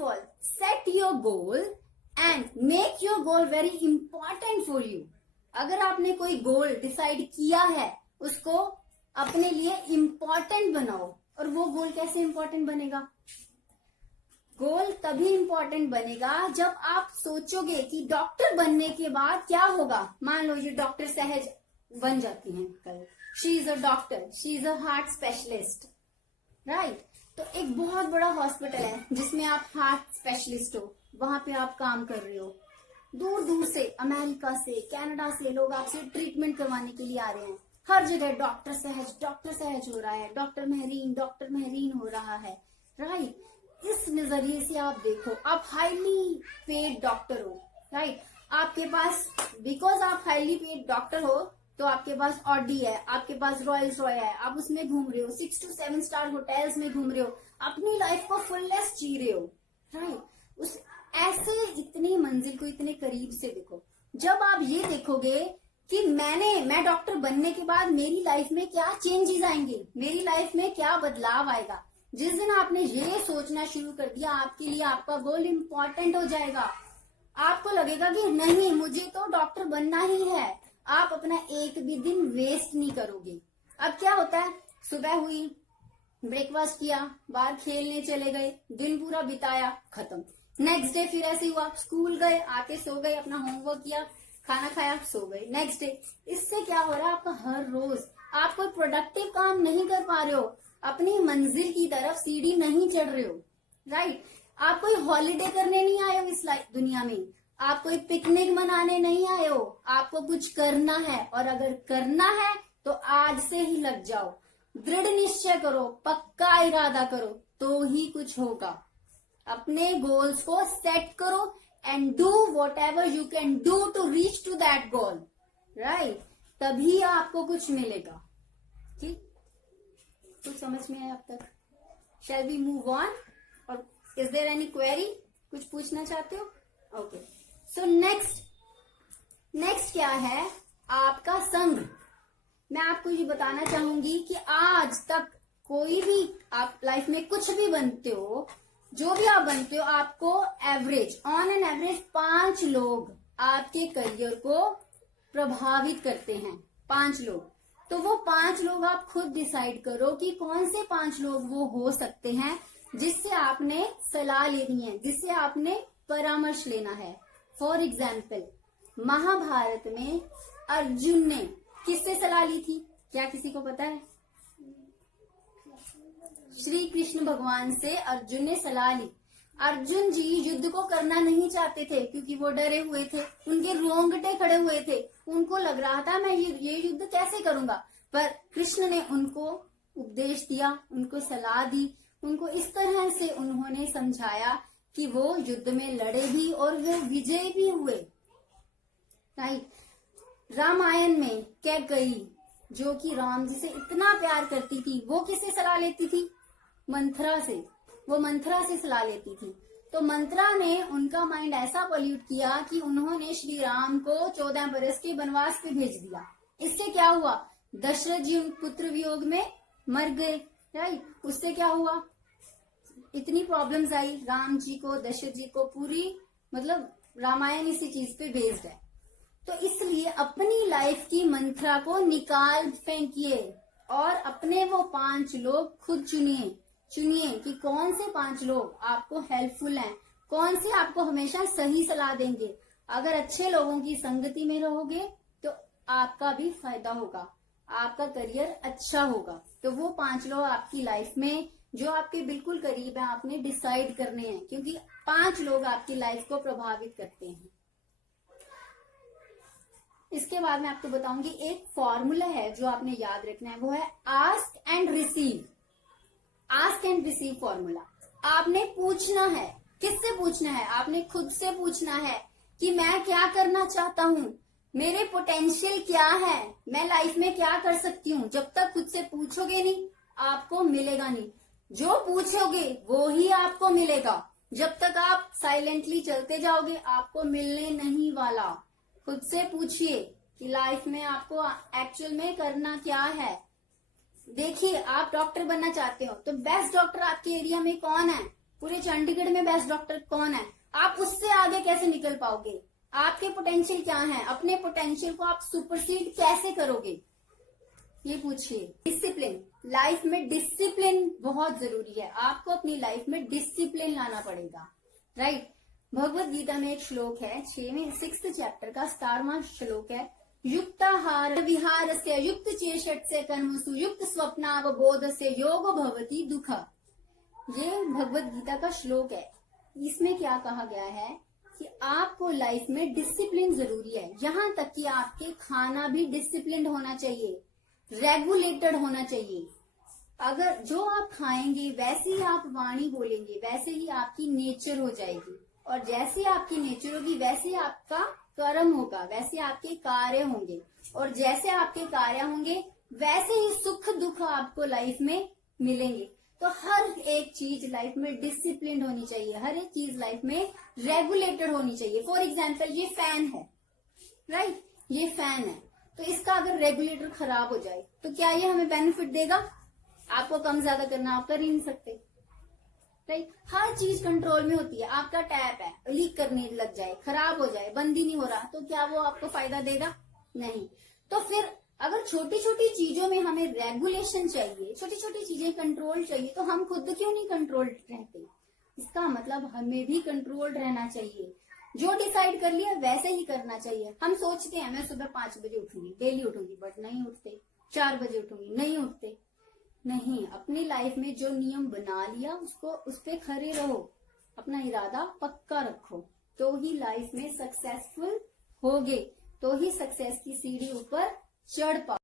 Of all set your goal and make your goal very important for you. अगर आपने कोई goal decide किया है उसको अपने लिए इम्पोर्टेंट बनाओ। और वो गोल कैसे इम्पोर्टेंट बनेगा? गोल तभी इम्पोर्टेंट बनेगा जब आप सोचोगे कि डॉक्टर बनने के बाद क्या होगा। मान लो ये डॉक्टर सहज बन जाती हैं कल, she is a doctor, she is a heart specialist, right. तो एक बहुत बड़ा हॉस्पिटल है जिसमें आप हार्ट स्पेशलिस्ट हो, वहां पे आप काम कर रहे हो। दूर दूर से, अमेरिका से, कनाडा से लोग आपसे ट्रीटमेंट करवाने के लिए आ रहे हैं। हर जगह डॉक्टर सहज हो रहा है, डॉक्टर महरीन हो रहा है, राइट। इस नजरिए से आप देखो, आप हाईली पेड डॉक्टर हो, राइट। आपके पास, बिकॉज आप हाईली पेड डॉक्टर हो तो आपके पास ऑडी है, आपके पास रॉयल्स रॉय है, आप उसमें घूम रहे हो, 6 to 7 स्टार होटल्स में घूम रहे हो, अपनी लाइफ को फुलनेस जी रहे हो, राइट। उस ऐसे इतनी मंजिल को इतने करीब से देखो। जब आप ये देखोगे कि मैं डॉक्टर बनने के बाद मेरी लाइफ में क्या चेंजेस आएंगे, मेरी लाइफ में क्या बदलाव आएगा, जिस दिन आपने ये सोचना शुरू कर दिया, आपके लिए आपका गोल इम्पोर्टेंट हो जाएगा। आपको लगेगा कि नहीं, मुझे तो डॉक्टर बनना ही है। आप अपना एक भी दिन वेस्ट नहीं करोगे। अब क्या होता है, सुबह हुई, ब्रेकफास्ट किया, बाहर खेलने चले गए, दिन पूरा बिताया, खत्म। नेक्स्ट डे फिर ऐसे हुआ, स्कूल गए, आके सो गए, अपना होमवर्क किया, खाना खाया, सो गए, नेक्स्ट डे। इससे क्या हो रहा है, आपका हर रोज आप कोई प्रोडक्टिव काम नहीं कर पा रहे हो, अपनी मंजिल की तरफ सीढ़ी नहीं चढ़ रहे हो, राइट। आप कोई हॉलिडे करने नहीं आए हो इस दुनिया में, आप कोई पिकनिक मनाने नहीं आए हो, आपको कुछ करना है। और अगर करना है तो आज से ही लग जाओ, दृढ़ निश्चय करो, पक्का इरादा करो, तो ही कुछ होगा। अपने गोल्स को सेट करो and do whatever you can do to reach to that goal, right. तभी आपको कुछ मिलेगा। ठीक, कुछ समझ में आया अब तक? Shall we move on? और इज देयर एनी क्वेरी? कुछ पूछना चाहते हो? ओके, सो नेक्स्ट क्या है, आपका संग। मैं आपको ये बताना चाहूंगी कि आज तक कोई भी आप लाइफ में कुछ भी बनते हो, जो भी आप बनते हो, आपको ऑन एन एवरेज 5 लोग आपके करियर को प्रभावित करते हैं। 5 लोग। तो वो 5 लोग आप खुद डिसाइड करो कि कौन से 5 लोग वो हो सकते हैं जिससे आपने सलाह लेनी है, जिससे आपने परामर्श लेना है। फॉर एग्जाम्पल, महाभारत में अर्जुन ने किससे सलाह ली थी? क्या किसी को पता है? श्री कृष्ण भगवान से अर्जुन ने सलाह ली। अर्जुन जी युद्ध को करना नहीं चाहते थे क्योंकि वो डरे हुए थे, उनके रोंगटे खड़े हुए थे, उनको लग रहा था मैं ये युद्ध कैसे करूंगा। पर कृष्ण ने उनको उपदेश दिया, उनको सलाह दी, उनको इस तरह से उन्होंने समझाया कि वो युद्ध में लड़े भी और वो विजयी भी हुए, राइट। रामायण में कैकेयी, जो कि राम जी से इतना प्यार करती थी, वो किससे सलाह लेती थी? मंथरा से। वो मंथरा से सलाह लेती थी। तो मंथरा ने उनका माइंड ऐसा पॉल्यूट किया कि उन्होंने श्री राम को 14 बरस के वनवास पे भेज दिया। इससे क्या हुआ? दशरथ जी पुत्र वियोग में मर गए, राइट। उससे क्या हुआ? इतनी प्रॉब्लम्स आई राम जी को, दशरथ जी को। पूरी मतलब रामायण इसी चीज पे बेस्ड है। तो इसलिए अपनी लाइफ की मंथरा को निकाल फेंकिए और अपने वो 5 लोग खुद चुनिए कि कौन से 5 लोग आपको हेल्पफुल हैं, कौन से आपको हमेशा सही सलाह देंगे। अगर अच्छे लोगों की संगति में रहोगे तो आपका भी फायदा होगा, आपका करियर अच्छा होगा। तो वो 5 लोग आपकी लाइफ में जो आपके बिल्कुल करीब है, आपने डिसाइड करने हैं, क्योंकि 5 लोग आपकी लाइफ को प्रभावित करते हैं। इसके बाद मैं आपको बताऊंगी एक फॉर्मूला है जो आपने याद रखना है, वो है ask and receive. Ask and receive formula. आपने पूछना है। किससे पूछना है? आपने खुद से पूछना है कि मैं क्या करना चाहता हूँ, मेरे पोटेंशियल क्या है, मैं लाइफ में क्या कर सकती हूँ। जब तक खुद से पूछोगे नहीं, आपको मिलेगा नहीं। जो पूछोगे वो ही आपको मिलेगा। जब तक आप साइलेंटली चलते जाओगे, आपको मिलने नहीं वाला। खुद से पूछिए कि लाइफ में आपको एक्चुअल में करना क्या है। देखिए, आप डॉक्टर बनना चाहते हो तो बेस्ट डॉक्टर आपके एरिया में कौन है? पूरे चंडीगढ़ में बेस्ट डॉक्टर कौन है, आप उससे आगे कैसे निकल पाओगे, आपके पोटेंशियल क्या है, अपने पोटेंशियल को आप सुपरसीड कैसे करोगे, ये पूछिए। डिसिप्लिन, लाइफ में डिसिप्लिन बहुत जरूरी है, आपको अपनी लाइफ में डिसिप्लिन लाना पड़ेगा, राइट। भगवत गीता में एक श्लोक है, 6th चैप्टर का 17वां श्लोक है, युक्ताहार विहारस्य युक्त चेष्टस्य कर्मसु युक्त स्वप्नावबोधस्य योग भवति दुःख। ये भगवत गीता का श्लोक है। इसमें क्या कहा गया है कि आपको लाइफ में डिसिप्लिन जरूरी है, यहाँ तक कि आपके खाना भी डिसिप्लिन होना चाहिए, रेगुलेटेड होना चाहिए। अगर जो आप खाएंगे वैसे ही आप वाणी बोलेंगे, वैसे ही आपकी नेचर हो जाएगी, और जैसे आपकी नेचर होगी वैसे ही आपका कर्म होगा, वैसे आपके कार्य होंगे, और जैसे आपके कार्य होंगे वैसे ही सुख दुख आपको लाइफ में मिलेंगे। तो हर एक चीज लाइफ में डिसिप्लिन होनी चाहिए, हर एक चीज लाइफ में रेगुलेटेड होनी चाहिए। फॉर एग्जाम्पल ये फैन है, राइट, ये फैन है, तो इसका अगर रेगुलेटर खराब हो जाए तो क्या ये हमें बेनिफिट देगा, आपको कम ज्यादा करना आप कर ही नहीं सकते, राइट। हर चीज कंट्रोल में होती है। आपका टैप है, लीक करने लग जाए, खराब हो जाए, बंद ही नहीं हो रहा, तो क्या वो आपको फायदा देगा, नहीं। तो फिर अगर छोटी छोटी चीजों में हमें रेगुलेशन चाहिए, छोटी छोटी चीजें कंट्रोल चाहिए, तो हम खुद क्यों नहीं कंट्रोल रहते, इसका मतलब हमें भी कंट्रोल रहना चाहिए। जो डिसाइड कर लिया वैसे ही करना चाहिए। हम सोचते हैं मैं सुबह 5 बजे उठूंगी, डेली उठूंगी, बट नहीं उठते, 4 बजे उठूंगी, नहीं उठते। नहीं, अपनी लाइफ में जो नियम बना लिया उसको उस पे खड़े रहो, अपना इरादा पक्का रखो, तो ही लाइफ में सक्सेसफुल होगे, तो ही सक्सेस की सीढ़ी ऊपर चढ़ पाओ।